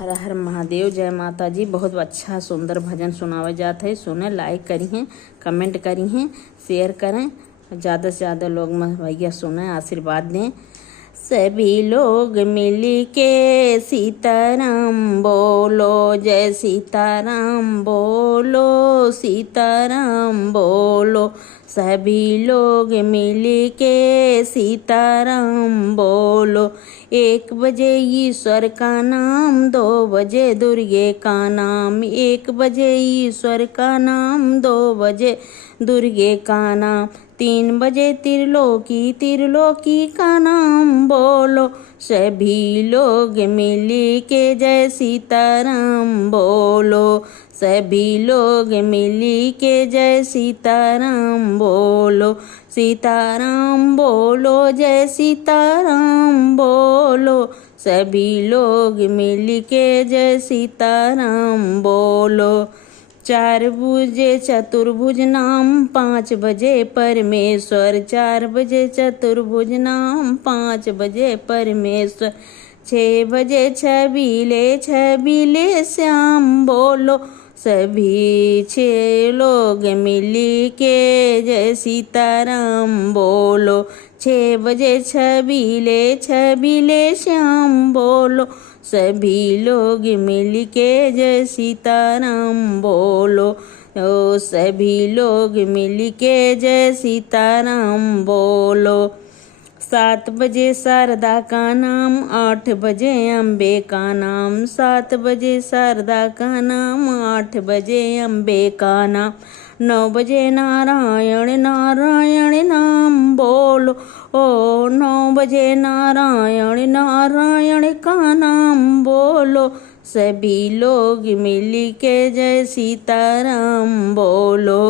हर हर महादेव, जय माता जी। बहुत अच्छा सुंदर भजन सुनावा जाता है। सुने, लाइक करी हैं, कमेंट करी हैं, शेयर करें, ज़्यादा से ज़्यादा लोग भैया सुने, आशीर्वाद दें। सभी लोग मिल के सीताराम बोलो, जय सीताराम बोलो, सीताराम बोलो। सभी लोग मिल के सीताराम बोलो। 1 बजे ईश्वर का नाम, 2 बजे दुर्गे का नाम। 1 बजे ईश्वर का नाम, 2 बजे दुर्गे का नाम। 3 बजे त्रिलोकी, त्रिलोकी का नाम बोलो। सभी लोग मिल के जय सीताराम बोलो। सभी लोग मिल के जय सीताराम बोलो। सीताराम बोलो, जय सीताराम बोलो। सभी लोग मिल के जय सीताराम बोलो। 4 बजे चतुर्भुज नाम, 5 बजे परमेश्वर। 4 बजे चतुर्भुज नाम, 5 बजे परमेश्वर। 6 बजे छबीले, छबीले श्याम बोलो। सभी 6 लोग मिल के जय सीताराम बोलो। 6 बजे छबीले, छबीले श्याम बोलो। सभी लोग मिल के जय सीताराम बोलो। ओ सभी लोग मिल के जय सीताराम बोलो। 7 बजे शारदा का नाम, 8 बजे अम्बे का नाम। 7 बजे शारदा का नाम, 8 बजे अम्बे का नाम। 9 बजे नारायण, नारायण नाम बोलो। ओ 9 बजे नारायण, नारायण का नाम बोलो। सभी लोग मिल के जय सीताराम बोलो।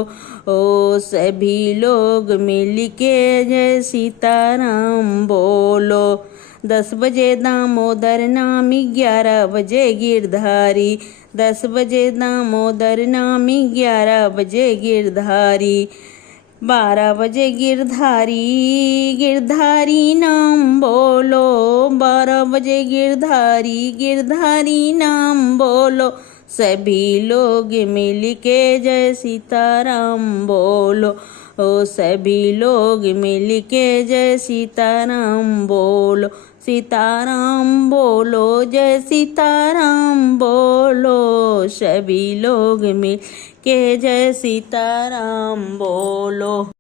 ओ सभी लोग मिल के जय सीताराम बोलो। 10 बजे दामोदर नाम, 11 बजे गिरधारी। 10 बजे दामोदर नाम, 11 बजे गिरधारी। 12 बजे गिरधारी, गिरधारी नाम बोलो। 12 बजे गिरधारी, गिरधारी नाम बोलो। सभी लोग मिल के जय सीताराम बोलो। ओ सभी लोग मिल के जय सीताराम बोलो। सीताराम बोलो, जय सीताराम बोलो। सभी लोग मिल के जय सीताराम बोलो।